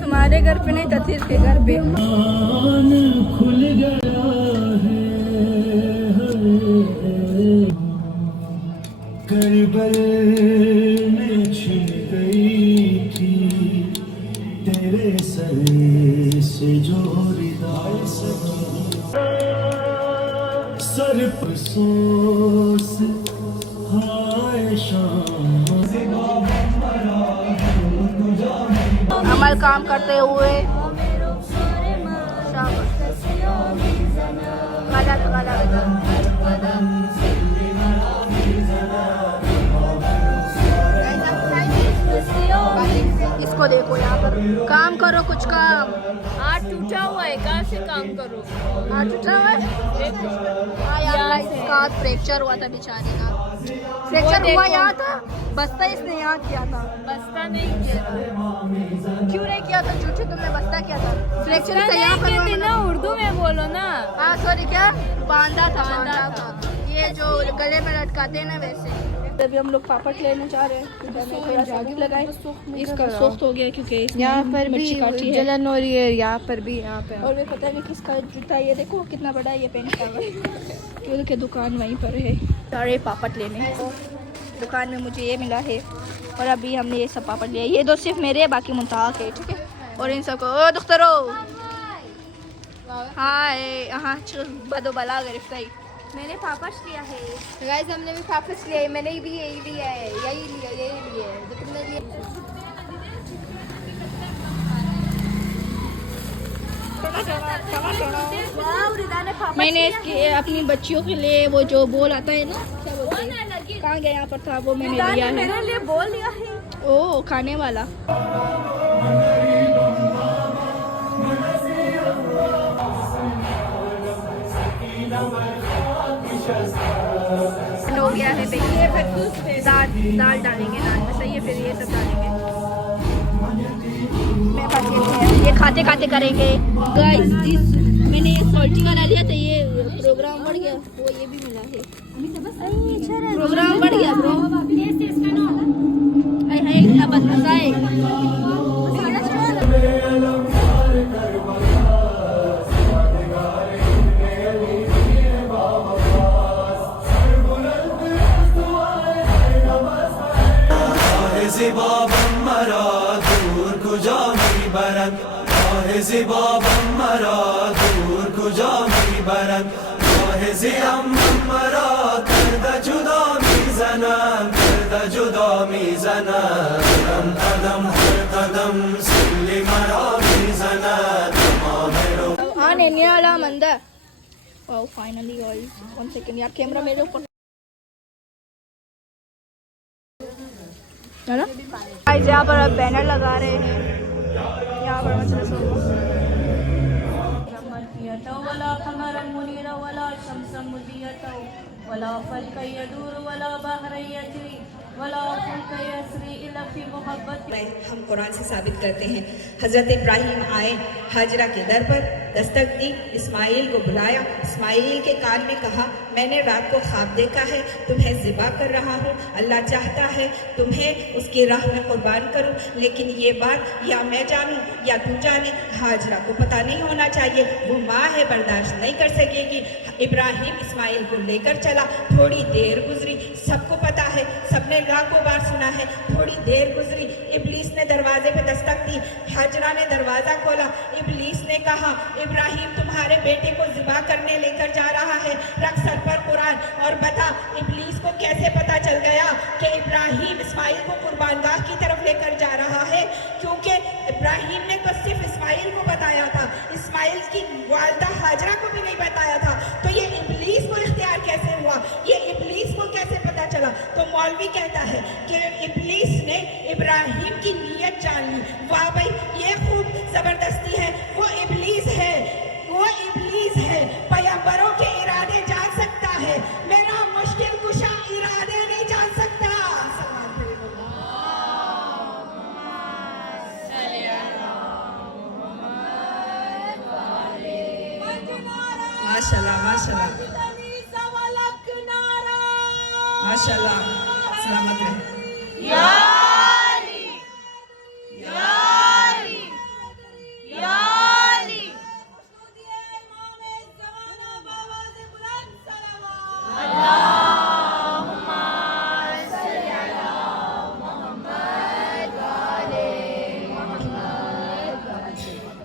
तुम्हारे घर पे नहीं, तथीर के घर पे। खुल गया है करबल में छिन गई थी तेरे सर से जो रिदा सर पर सोस हाय शाम अमल काम करते हुए इसको देखो, यहाँ पर काम करो, कुछ काम। हाथ टूटा हुआ है, कहाँ से काम करो? हाथ टूटा हुआ है। हाँ यार, इसका हाथ फ्रैक्चर हुआ था बेचारे का। फ्रैक्चर हुआ यहाँ था, बस्ता इसने यहाँ किया था। बस्ता नहीं किया था। क्यों नहीं किया था? झूठी तुमने बस्ता किया था। फ्रैक्चर से यहाँ पर ना, उर्दू में बोलो ना। हाँ सॉरी, क्या बांधा था। ये जो गले में लटकाते हैं ना, वैसे। अभी हम लोग पापड़ लेने जा रहे हैं। थोड़ा सा आग लगाए, इसका सोफ्ट हो गया क्योंकि यहाँ पर भी जलन हो रही है, यहाँ पर भी, यहाँ पे। और वे पता नहीं किसका जूता, ये देखो कितना बड़ा ये पहनता हुआ है। क्योंकि दुकान वहीं पर है। सारे पापड़ लेने दुकान में मुझे ये मिला है, और अभी हमने ये सब पापड़ लिया। ये दो सिर्फ मेरे, बाकी मुंतहा के, ठीक है। और इन सबको ओ दुख्तरो हाय, हाँ बदो बला गिरफ्तारी। मैंने पापड़ लिया है गाइस, हमने भी वापस लिया है। मैंने भी यही लिया है, यही लिया है जो तुमने लिया। मैंने इसके अपनी बच्चियों के लिए वो जो बोल आता है ना, क्या बोलते हैं, कहाँ गया, यहाँ पर था, वो मैंने लिया है। मेरे लिए बोल लिया है। ओ खाने वाला। हो गया है दाल डालेंगे, दाल में सही है। फिर ये सब डालेंगे, मैं बाकी ये खाते खाते करेंगे। गाइस जिस मैंने ये सॉल्टी वाला लिया था, ये प्रोग्राम बढ़ गया, वो ये भी मिला है। प्रोग्राम बढ़ गया ब्रो। अब बताए زبابم مرا دور کجا میبرند راه زبابم مرا دور کجا میبرند راه زیامم مرا کرد جدا میزنند کرد جدا میزنند قدم قدم هر قدم سلی مرا میزند تمام رو आने वाला मंदा। वाओ फाइनली गाइस, 1 सेकंड यार, कैमरा मेरे ऊपर है ना। गाइस यहाँ पर अब बैनर लगा रहे हैं, यहाँ पर हम कुरान से साबित करते हैं, हज़रत इब्राहीम आए, हाजरा के दर पर दस्तक दी, इस्माइल को बुलाया, इस्माइल के कान में कहा, मैंने रात को ख्वाब देखा है, तुम्हें ज़िबा कर रहा हूँ, अल्लाह चाहता है तुम्हें उसकी राह में कुर्बान करूँ, लेकिन ये बात या मैं जानूँ या तू जाने, हाजरा को पता नहीं होना चाहिए, वो माँ है, बर्दाश्त नहीं कर सकेगी। इब्राहीम इस्माइल को लेकर चला, थोड़ी देर गुजरी, सबको पता है, सबने लाखों बार सुना है, थोड़ी देर गुजरी, इब्लीस ने दरवाजे पे दस्तक दी, हाजरा ने दरवाज़ा खोला, इब्लीस ने कहा, इब्राहीम तुम्हारे बेटे को ज़िबा करने लेकर जा रहा है, रख सर पर कुरान और बता। इब्लीस को कैसे पता चल गया कि इब्राहीम इस्माइल को कुर्बानगाह की तरफ लेकर जा रहा है? क्योंकि इब्राहीम ने तो सिर्फ इस्माइल को बताया था, इस्माइल की वालिदा हाजरा को भी नहीं बताया था, तो ये इब्लीस को इख्तियार कैसे हुआ, ये इब्लीस को कैसे पता चला? तो मौलवी कहता है कि इब्लीस ने इब्राहीम की नीयत जान ली। वाह भाई, ये खूब जबरदस्ती है, वो इब्लीस है, वो इब्लीस है, पैगंबरों के इरादे जान सकता है, मेरा मुश्किल कुशा इरादे नहीं जान सकता। माशाल्लाह माशाल्लाह माशाल्लाह, सलामत रहे।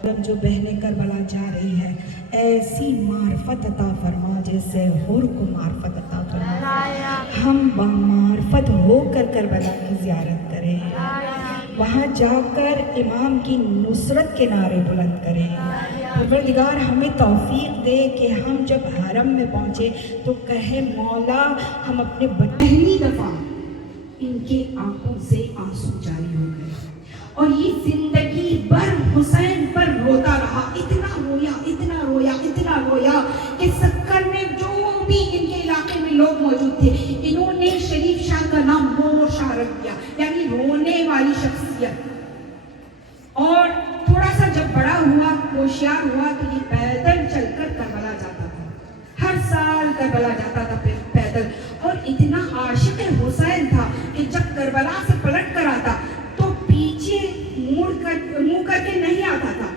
जो बहने करबला जा रही है, ऐसी मार्फत अता फरमा जैसे हुर को मार्फत अता फरमा। हम बामार्फत होकर करबला की ज़ियारत करें, वहाँ जाकर इमाम की नुसरत के नारे बुलंद करें। परवरदिगार हमें तौफीक दे कि हम जब हरम में पहुँचे तो कहे मौला हम अपने पहली दफ़ा इनके आंखों से आंसू जारी हो गए और ये जिंदगी भर हुसैन पर रोता रहा। इतना रोया इतना रोया इतना रोया कि सक्कर में जो भी इनके इलाके में लोग मौजूद थे, इन्होंने शरीफ शाह का नाम मोर शाह रख दिया, यानी रोने वाली शख्सियत। और थोड़ा सा जब बड़ा हुआ, होशियार हुआ, तो ये पैदल चलकर करबला जाता था, हर साल करबला जाता था पैदल। और इतना आशिक हुसैन था कि जब करबला से पलट कर आता तो पीछे मुंह करके नहीं आता था,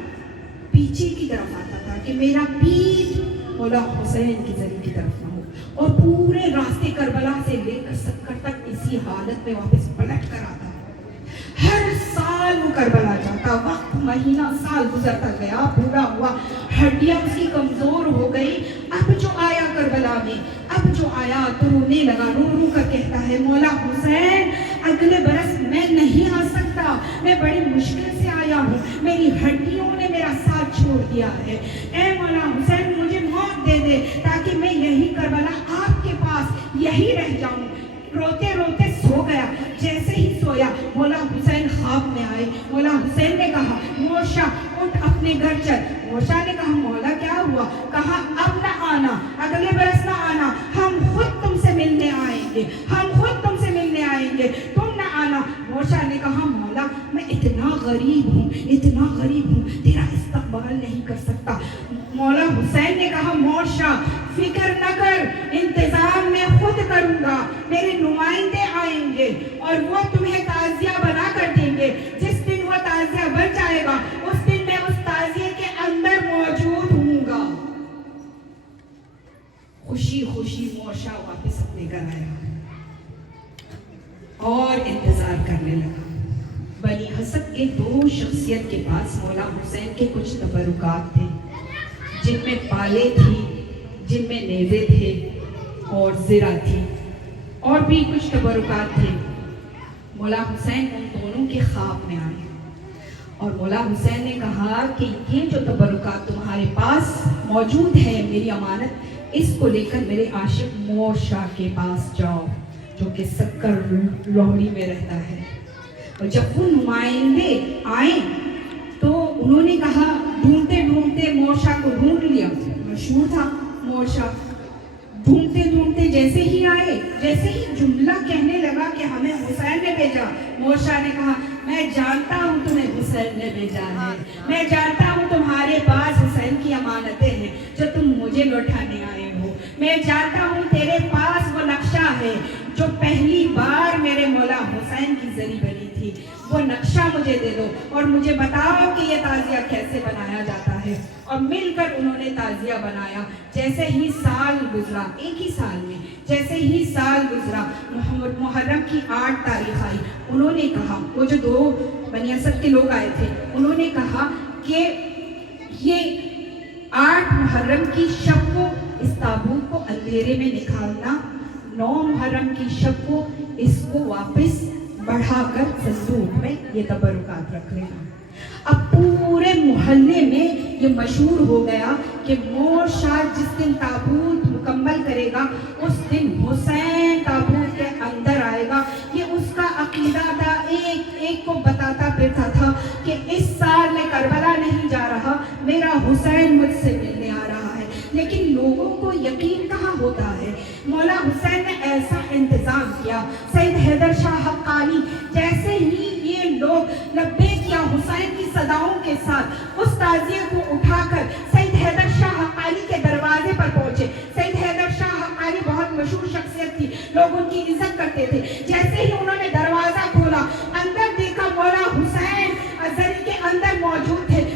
पीछे की तरफ आता था कि मेरा पीठ मौला हुसैन की जरी की तरफ ना हो। और पूरे रास्ते करबला से लेकर सक्कर तक इसी हालत में वापस पलट कर आता। हर साल वो करबला जाता, वक्त महीना साल गुजरता गया, बूढ़ा हुआ, हड्डियां उसकी कमजोर हो गई। अब जो आया करबला में, अब जो आया तो रोने लगा, रो रो कर कहता है मौला हुसैन अगले बरस मैं नहीं आ सकता, मैं बड़ी मुश्किल से आया हूँ, मेरी हड्डियों ने मेरा साथ छोड़ दिया है। ए मौला हुसैन मुझे मौत दे दे ताकि मैं यही करबला आपके पास यही रह जाऊँ। रोते रोते सो गया। जैसे ही सोया मौला हुसैन ख्वाब में आए। मौला हुसैन ने कहा मोशा उठ अपने घर चल। मोशा ने कहा मौला क्या हुआ? कहा अब ना आना, अगले बरस ना आना, हम खुद तुमसे मिलने आएंगे, हम खुद तुमसे मिलने आएंगे, तुम ना आना। मोशा ने कहा मौला मैं इतना गरीब हूँ, इतना गरीब हूँ, तेरा इस्तकबाल नहीं कर सकता। मौला हुसैन ने कहा मोशा फिक्र न कर, इंतजाम मैं खुद करूंगा, मेरे नुमाइंदे आएंगे और वो तुम्हें ताजिया बना कर देंगे। जिस दिन वो ताजिया बन जाएगा उस दिन मैं उस ताजिए के अंदर मौजूद हूँगा। खुशी खुशी मोशा वापस अपने घर आया और इंतजार करने लगा। बनी हसद के दो शख्सियत के पास मौला हुसैन के कुछ तबरुकात थे, जिनमें पाले थी, जिनमें नेज़े थे और ज़िरा थी, और भी कुछ तबरुकात थे। मौला हुसैन उन दोनों के ख्वाब में आए और मौला हुसैन ने कहा कि ये जो तबरुकात तुम्हारे पास मौजूद है, मेरी अमानत, इसको लेकर मेरे आशिक मोर शाह के पास जाओ जो कि सक्कर लोहड़ी में रहता है। और जब वो नुमाइंदे आए तो उन्होंने कहा, ढूंढते ढूंढते मोर शाह को ढूंढ लिया, मशहूर था मोर शाह। ढूंढते ढूंढते जैसे ही आए, जैसे ही जुमला कहने लगा कि हमें हुसैन ने भेजा, मोर शाह ने कहा मैं जानता हूँ तुम्हें हुसैन ने भेजा है, मैं जानता हूँ तुम्हारे पास हुसैन की अमानतें हैं जो तुम मुझे लौटाने आए हो, मैं जानता हूँ तेरे पास वो नक्शा है जो पहली बार मेरे मौला हुसैन की जरी बनी थी, वो नक्शा मुझे दे दो और मुझे बताओ कि ये ताजिया कैसे बनाया जाता है। और मिलकर उन्होंने ताजिया बनाया। जैसे ही साल गुजरा, एक ही साल में जैसे ही साल गुजरा, मुहर्रम की 8 तारीख आई, उन्होंने कहा, वो जो दो बनी असद के लोग आए थे, उन्होंने कहा कि ये 8 मुहर्रम की शब को इस ताबूत को अंधेरे में निकालना, 9 मुहर्रम की शब को इसको वापस बढ़ाकर संदूक में ये तबरुकात रख लेना। अब पूरे मोहल्ले में ये मशहूर हो गया कि मोर शाह जिस दिन ताबूत मुकम्मल करेगा उस दिन हुसैन ताबूत के अंदर आएगा। ये उसका अकीदा था, एक को बताता फिरता था कि इस साल मैं करबला नहीं जा रहा, मेरा हुसैन मुझसे मिलने आ रहा है। लेकिन लोगों को यकीन कहाँ होता है। मौला हुसैन ने ऐसा इंतजाम किया, सैयद हैदर शाह हक्कानी जैसे ही ये लोग लब्बैक या हुसैन की सदाओं के साथ उस ताजिए को उठाकर सैयद हैदर शाह हक्कानी के दरवाजे पर पहुंचे। सैयद हैदर शाह हक्कानी बहुत मशहूर शख्सियत थी, लोग उनकी इज्जत करते थे। जैसे ही उन्होंने दरवाजा खोला, अंदर देखा मौला हुसैन जरी के अंदर मौजूद थे।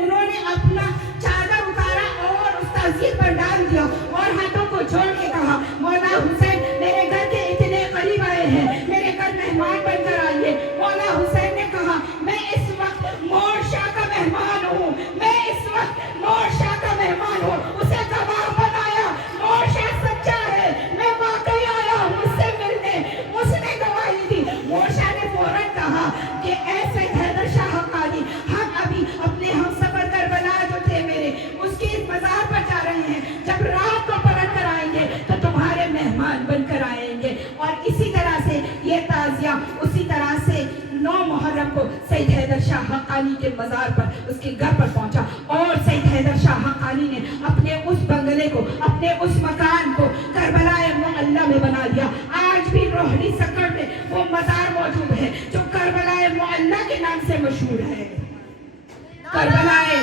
उन्होंने अपना चादर उतारा और उस ताजिए पर डाल दिया और हाथों को जोड़ के कहा, मौला हुसैन मेरे घर के इतने करीब आए हैं, मेरे घर मेहमान बनकर आइए। मौला हुसैन ने कहा, मैं इस वक्त मोर शाह का मेहमान हूँ, उसी तरह से 9 मुहर्रम को सईद हैदर शाह हक़ानी के मज़ार पर उसके घर पर पहुंचा और सईद हैदर शाह हक़ानी ने अपने उस बंगले को, अपने उस मकान को करबलाए मुअल्ला में बना दिया। आज भी रोहनी सकड़ में वो मज़ार मौजूद है जो करबलाए मुअल्ला के नाम से मशहूर है। करबलाए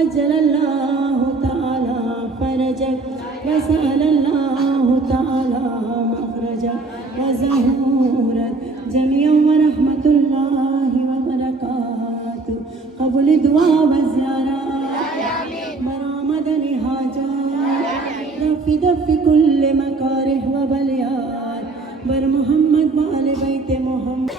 अजलल्लाहु ताला फरजक वसअलल्लाहु ताला मखरजक वज़हूरत जमीअन व रहमतुल्लाहि व बरकातुहू क़बूल दुआ व ज़ियारत बरामदन हाजत रफ़ी दफ़ी कुल्ल मकारिह व बलियात बर मोहम्मद व आले बैत मोहम्मद।